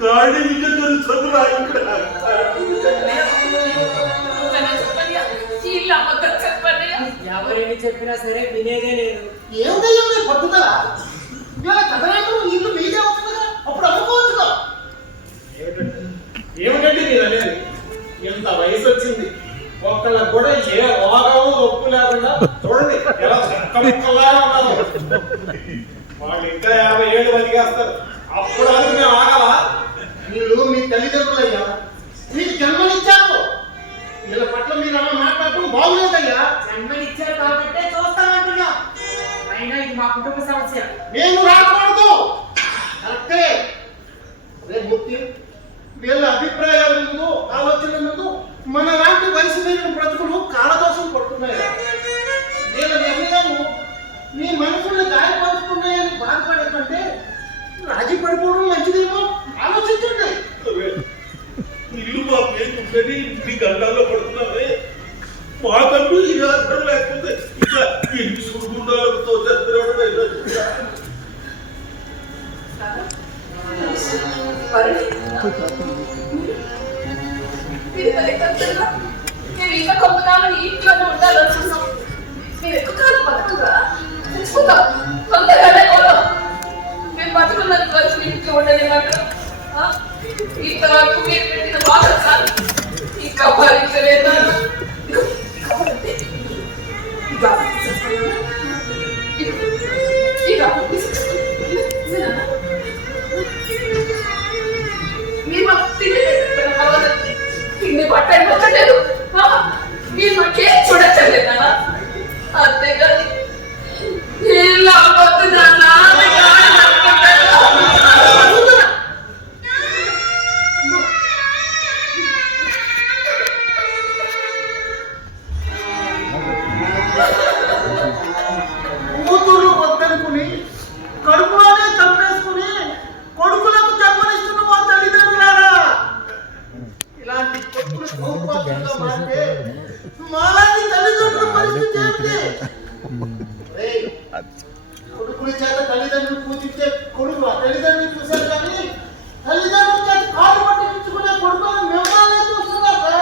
గాడి ఇంకా జరుగుతుందిరా ఇక్కడ. ఎవరేమి చెప్పినా సరే వినేదే లేదు. ఏమిటయ్యా మీ పట్టుదల? ఇవాళ కథనాలు ఇల్లు మీదే అవుతుందిగా, అప్పుడు అమ్ముకోవచ్చుగా. ఏమిటంటే మీరు అనేది? ఇంత వయసు వచ్చింది, ఒక్కళ్ళకి కూడా ఏ రోగము నొప్పు లేకుండా చూడండి ఎలా చక్కగా ఉన్నారు. వాళ్ళు ఇంకా 50 ఏళ్ళు బతికేస్తారు. అప్పుడు అది మేము ఆగాల. వీళ్ళు మీ తల్లిదండ్రులయ్యా, మీకు జన్మనిచ్చారు. వీళ్ళ పట్ల మీరు అలా మాట్లాడటం బాగులేదయ్యా. జన్మనిచ్చారు కాబట్టి చూస్తామంటున్నా. అయినా ఇది మా కుటుంబ సమస్య. నేను రాకూడదు కరెక్టే. అదే ముక్తి, వీళ్ళ అభిప్రాయాల ముందు ఆలోచనల ముందు మన లాంటి వయసు మీద బ్రతుకులు కాలదోషం పడుతున్నాయి. వీళ్ళ నిర్ణయాలు మీ మనసుల్ని గాయపరుస్తున్నాయని బాధపడే కంటే రాజీ పడిపోవడం మంచిదేమో ఆలోచించండి. ఇల్లు మా పేరు ఇంటికి అడ్డాల్లో పడుతున్నామే. మాకంటూ ఈ ఆధారం లేకపోతే ఇంకా ఇంటి సుడుగుండాలతో మేము ఇంకా కొంతకాలం ఈ ఇంట్లోనే ఉండాలనుకున్నాం. మీరు ఎక్కువ కాలం బతుకుగా తెచ్చుకుందాం. తొందరగానే పోదాం. మేము బతుకున్నంత వరకు ఇంట్లో ఉండలేమంటాం. ఇంతవరకు మీరు పెట్టిన బాధ సార్ ఇంకా భరించలేదు. మీరు మాకు తిండి పట్టండి పట్టలేదు. మీరు మాకే చూడట్లేదు నాన్న. అంతేగాని ఇలా వద్దు నాన్న. మాలాంటి తల్లిదండ్రుల పరిస్థితి ఏంటి? రేయ్, కొడుకుని చేత తల్లిదండ్రులు పూజించే కొడుకు ఆ తల్లిదండ్రులు చూశారు కానీ తల్లిదండ్రుల చేత కాలు పట్టించుకునే కొడుకుని మిమ్మల్ని చూస్తున్నారా?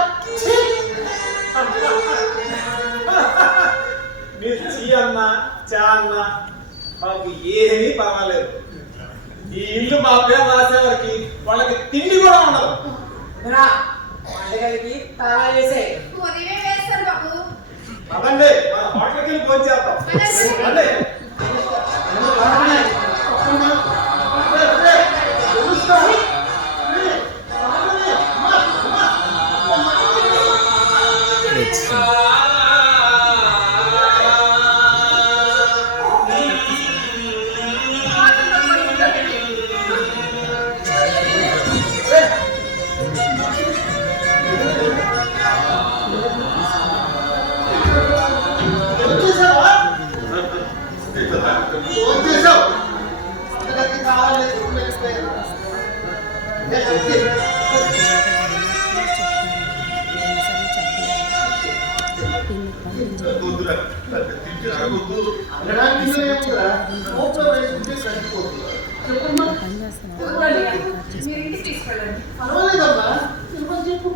మీరు చీ అన్నా చా అన్నా మాకు ఏమీ పర్వాలేదు. ఈ ఇల్లు మా పేరు రాసేవారికి వాళ్ళకి తిండి కూడా ఉండదు. వదినా, పండగలకి తాళాలు వేసే ఉదయమే వేస్తాను బాబు. అదండి మన హోటల్కి వెళ్ళి ఫోన్ చేద్దాం. అదే మీరు ఇంటికి తీసుకెళ్ళండి. పర్వాలేదమ్మా, చెప్పు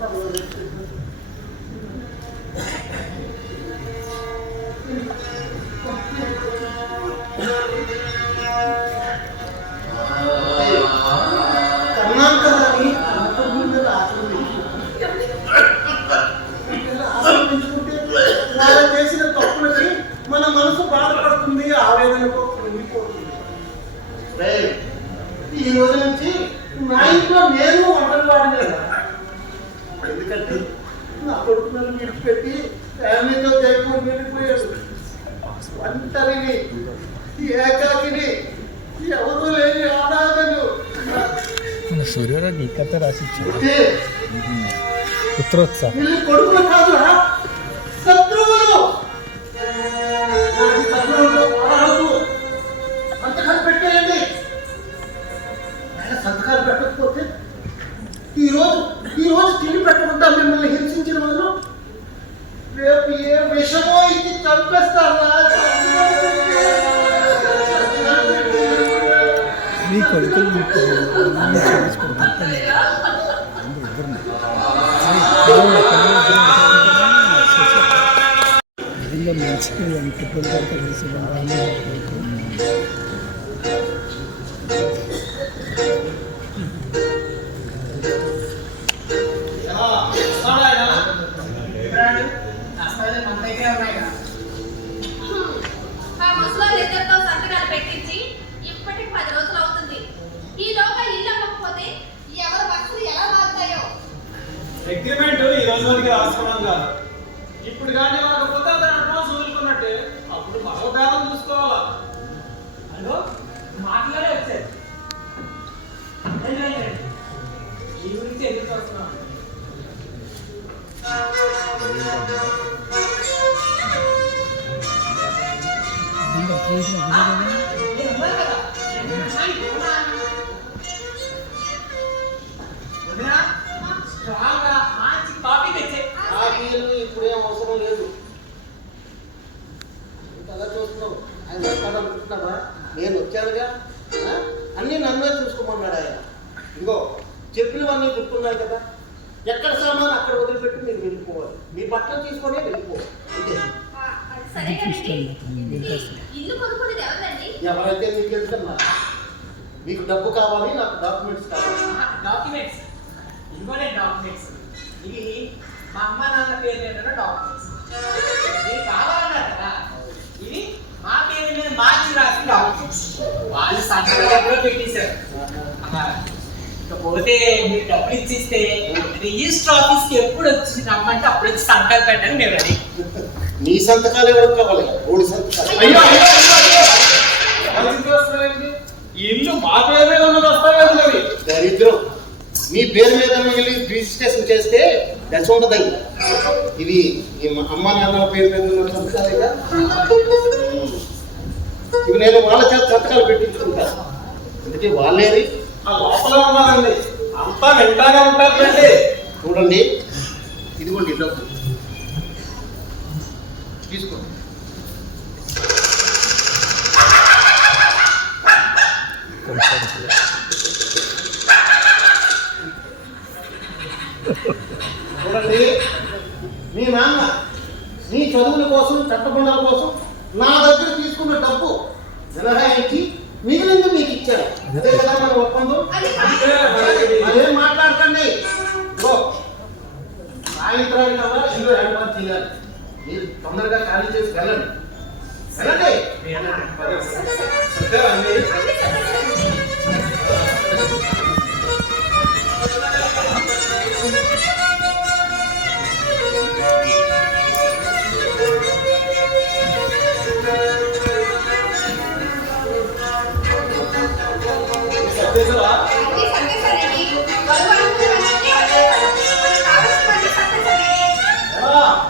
పర్వాలేదు. కన్నాను కదా అని ఆశ్రమించుకుంటే వాళ్ళు చేసిన తప్పులకి మన మనసు బాధపడుతుంది, ఆవేదనకు వెళ్ళిపోతుంది. ఈ రోజు నుంచి నా ఇంట్లో నేను వంటలు వాడలేదు. ఎందుకంటే నా కొడుకులను విడిచిపెట్టి ఫ్యామిలీతో జైపూర్ వెళ్ళిపోయాడు. ఒంటరిని, ఏకాకిని, ఎవరు లేని ఆనాదను. సూర్యరావు ఈ కథ రాసిచ్చాడు. అంటే పుత్రోత్సాహం వీళ్ళు కొడుకులు కాదురా, శత్రువులు. శత్రువులు వాడవద్దు. సంతకాలు పెట్టేయండి. ఆయన సంతకాలు పెట్టకపోతే ఈ రోజు తిండి పెట్టకుండా మిమ్మల్ని హింసించిన వాళ్ళు రేపు ఏ విషమో ఇది చంపేస్తారా? మీ కొడుకులు మీకు మంచిగా కుటుంబం కలిసి ఆ ముసలోళ్ళ ఇద్దరితో సంతకాలు పెట్టించి ఇప్పటికి 10 రోజులు అవుతుంది. ఈలోగా ఇల్లు అమ్మకపోతే ఎవరి బస్సులు ఎలా మారుతాయో. అగ్రిమెంట్ ఈ రోజు వరకు అవసరం కాదు. ఇప్పుడు కానీ కాకపోతే అతను అడ్వాన్స్ వదులుకున్నట్టే. అప్పుడు మరో బేరం చూసుకోవాలా. హలో, మాట్లాడే వచ్చారు. ఈ గురించి ఎందుకు వస్తున్నాం? మంచి కాఫీ తెచ్చే. ఇప్పుడే అవసరం లేదు. ఎలా చూస్తున్నావు? ఆయన వస్తాడనుకుంటున్నావా? నేను వచ్చానుగా, అన్నీ నన్నే చూసుకోమన్నాడు ఆయన. ఇంకో చెప్పినవన్నీ గుర్తున్నాయి కదా. ఎక్కడ సామాన్ అక్కడ వదిలిపెట్టి మీరు వెళ్ళిపోవాలి. మీ బట్టలు తీసుకొని వెళ్ళిపోవాలి. అది సరే కదండి. ఇల్లు కొనుక్కునేది ఎవరండి? ఎవరైతే మీకు తెలుసమ్మా. మీకు డబ్బు కావాలి, నాకు డాక్యుమెంట్స్ కావాలి. డాక్యుమెంట్స్ ఇవ్వలే. డాక్యుమెంట్స్ ఇవి మా అమ్మ నాన్న పేరు మీద డాక్యుమెంట్స్. ఇవి కావాలన్నారు కదా, ఇవి మా పేరు మీద మార్చి రాసిన డాక్యుమెంట్స్. వాళ్ళు సంతకాలు ఎప్పుడో పెట్టేశారు. ఇకపోతే మీరు డబ్బులు ఇచ్చిస్తే రిజిస్టర్ ఆఫీస్కి ఎప్పుడు వచ్చి రమ్మంటే అప్పుడు వచ్చి సంతకాలు పెట్టాలి. మేము రెడీ. నీ సంతకాలు ఎవరు కావాలి? 3 సంతకాలు. ఈ ఇల్లు మా పేరు మీద ఉన్న దస్తావేజులు అవి. దరిద్రం. మీ పేరు మీద వెళ్ళి రిజిస్ట్రేషన్ చేస్తే దశ ఉండదు. ఇవి అమ్మ నాన్నల పేరు మీద ఉన్న సంతకాలేగా. ఇవి నేను వాళ్ళ చేత సంతకాలు పెట్టించుకుంటాను. అందుకే వాళ్ళేది ఆ లోపల ఉన్నారండి. అంతా వింటానే ఉంటారులేండి. చూడండి, ఇదిగోండి డబ్బు తీసుకోండి. చూడండి, మీ నాన్న నీ చదువుల కోసం చట్టబండల కోసం నా దగ్గర తీసుకున్న డబ్బు మినహాయించి మిగిలింది మీకు ఇచ్చారు. అదే కదా మన ఒప్పందం. అదేం మాట్లాడకండి. సాయంత్రానికి అలా ఇల్లు హ్యాండ్ చేయాలి. మీరు తొందరగా ఖాళీ చేసి వెళ్ళండి. వెళ్ళండి.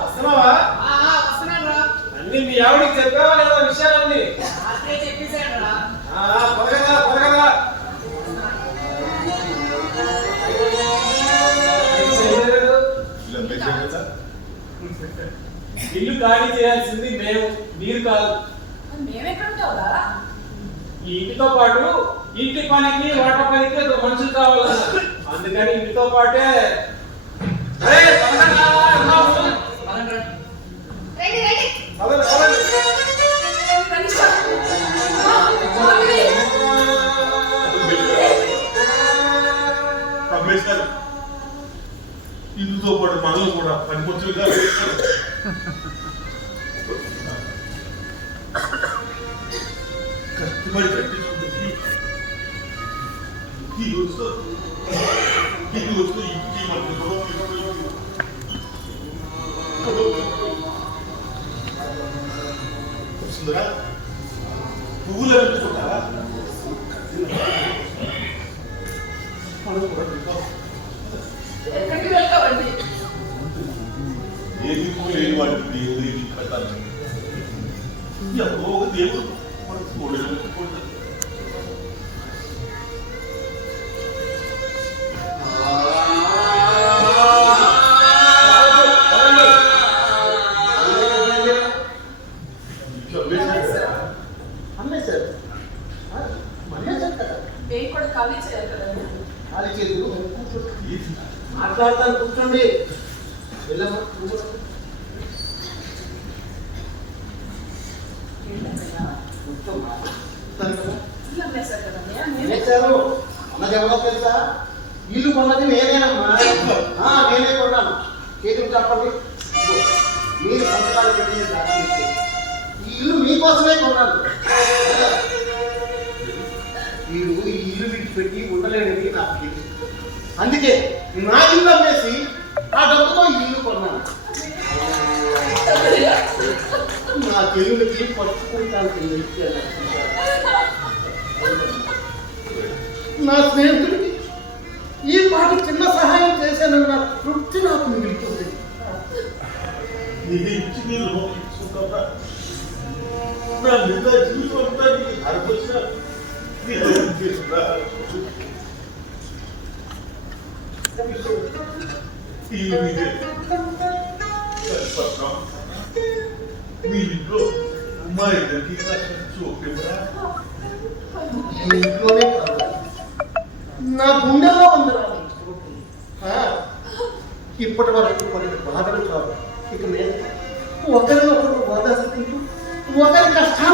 వస్తున్నావా? వస్తున్నాను రా. అన్ని మీ ఆవిడికి చెప్పావా లేదా విషయాలన్నీ? అట్లే చెప్పేశాడు రా. త్వరగా త్వరగా. ఇల్లు ఖాళీ చేయాల్సింది మీరు కాదు. మేమెక్కడుంటావురా? ఈ ఇంటితో పాటు ఇంటి పనికి వంట పనికి మనుషులు కావాలన్నారు. అందుకని ఇంటితో పాటే అంబేద్కర్ ఇందుతో పాటు మనలో కూడా పనికొచ్చుగా కష్టపడి కట్టించుకుంటే ఈ రోజుతో ఇంటికి మనకి వస్తుందా? పువ్వులు పెట్టుకుంటారా? ఎక్కడికి వెళ్తావండి? ఏది లేని వాటికి దేవుడికి కట్టాలి. ఎవరో ఒక దేవుడు మనకు తోడుకుంటాడు. అమ్మేశారు. మమ్మేశారు కదా. మేము కూడా ఖాళీ చేయాలి కదండి. ఖాళీ చేతులు మాట్లాడతాను. కూర్చోండి. వెళ్ళమ్మా. కూర్చోమ్మా. ఇల్లు అమ్మేశారు కదండి. అమ్మేశారు. అన్నది ఎవరో తెలుసా? ఇల్లు కొన్నది నేనేనమ్మా. నేనే కొన్నాను. చేతులు చెప్పండి. మీరు సంతకాలు పెట్టి రాసి ఈ ఇల్లు మీకోసమే కొన్నాను. వీడు ఈ ఇల్లు విడిచిపెట్టి ఉండలేనిది నాకు తెలుసు. అందుకే నా ఇల్లు అమ్మేసి ఆ డబ్బుతో ఇల్లు కొన్నాను. నా తెలుగుకి పట్టుకుంటాను. నా స్నేహితుడికి ఈ పాటి చిన్న సహాయం చేశానన్న తృప్తి నాకు మిగులుతుంది. ఇచ్చి మీరు లోకించుకుంటారా? నా మీద జీవితం అంతా నీకు అనిపించిన మీ ఇంట్లో మా ఇద్దరికి చూపిరా? ఇంట్లోనే కాదు, నా గుండెలో ఉంది. ఇప్పటి వరకు కొన్ని బాధలు కాదు. ఇక నేను ఒకరినొకరు ఓదార్చుకుంటూ ఒకరి కష్టాలు